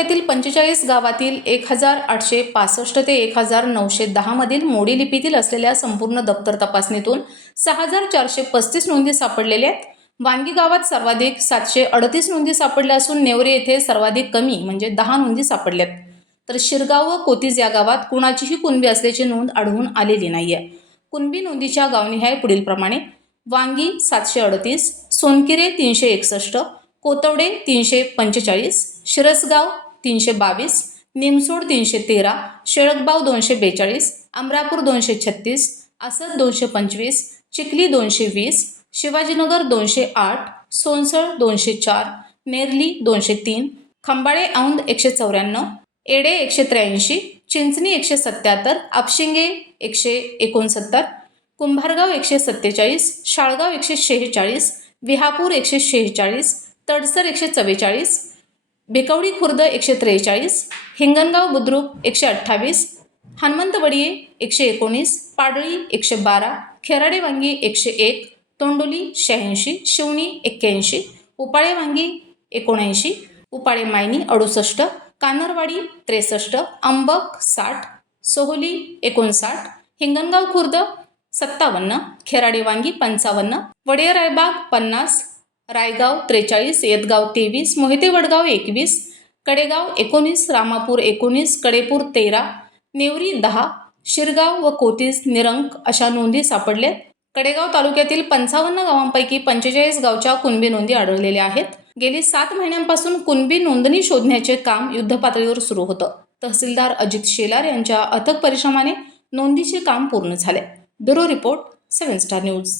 तालुक्यातील पंचेचाळीस गावातील एक हजार आठशे पासष्ट ते एक हजार नऊशे दहामधील मोडी लिपीतील असलेल्या संपूर्ण दप्तर तपासणीतून सहा हजार चारशे पस्तीस नोंदी सापडलेल्या आहेत. वांगी गावात सर्वाधिक सातशे अडतीस नोंदी सापडल्या असून नेवरे येथे सर्वाधिक कमी म्हणजे दहा नोंदी सापडल्यात तर शिरगाव व कोतीज या गावात कुणाचीही कुणबी असल्याची नोंद आढळून आलेली नाही आहे कुणबी नोंदीच्या गावनिहाय पुढीलप्रमाणे वांगी सातशे अडतीस सोनकिरे तीनशे एकसष्ट कोतवडे तीनशे पंचेचाळीस शिरसगाव तीनशे बावीस निमसोड तीनशे तेरा शेळकबाव दोनशे बेचाळीस अमरापूर दोनशे छत्तीस असद दोनशे पंचवीस चिखली दोनशे वीस शिवाजीनगर दोनशे आठ सोनसळ दोनशे चार नेरली दोनशे तीन खंबाळे औंद एकशे चौऱ्याण्णव एडे एकशे त्र्याऐंशी चिंचणी एकशे सत्याहत्तर आपशिंगे एकशे एकोणसत्तर कुंभारगाव एकशे सत्तेचाळीस शाळगाव एकशे शेहेचाळीस विहापूर एकशे शेहेचाळीस तडसर एकशे चव्वेचाळीस बेकवडी खुर्द एकशे त्रेचाळीस हिंगणगाव बुद्रुक एकशे अठ्ठावीस हनुमंतवडिये एकशे एकोणीस पाडळी एकशे बारा खेराडे वांगी एकशे एक तोंडोली शहाऐंशी शिवणी एक्क्याऐंशी उपाळे वांगी एकोणऐंशी उपाळे मायनी अडुसष्ट कानरवाडी त्रेसष्ट अंबक साठ सोहोली एकोणसाठ हिंगणगाव खुर्द सत्तावन्न खेराडे वांगी पंचावन्न वडेरायबाग रायबाग पन्नास रायगाव त्रेचाळीस येतगाव तेवीस मोहिते वडगाव एकवीस कडेगाव एकोणीस रामापूर एकोणीस कडेपूर तेरा नेवरी दहा शिरगाव व कोतीस निरंक अशा नोंदी सापडल्यात. कडेगाव तालुक्यातील पंचावन्न गावांपैकी पंचेचाळीस गावच्या कुणबी नोंदी आढळलेल्या आहेत. गेली सात महिन्यांपासून कुणबी नोंदणी शोधण्याचे काम युद्धपातळीवर सुरू होतं. तहसीलदार अजित शेलार यांच्या अथक परिश्रमाने नोंदीचे काम पूर्ण झाले. Bureau report seven star news.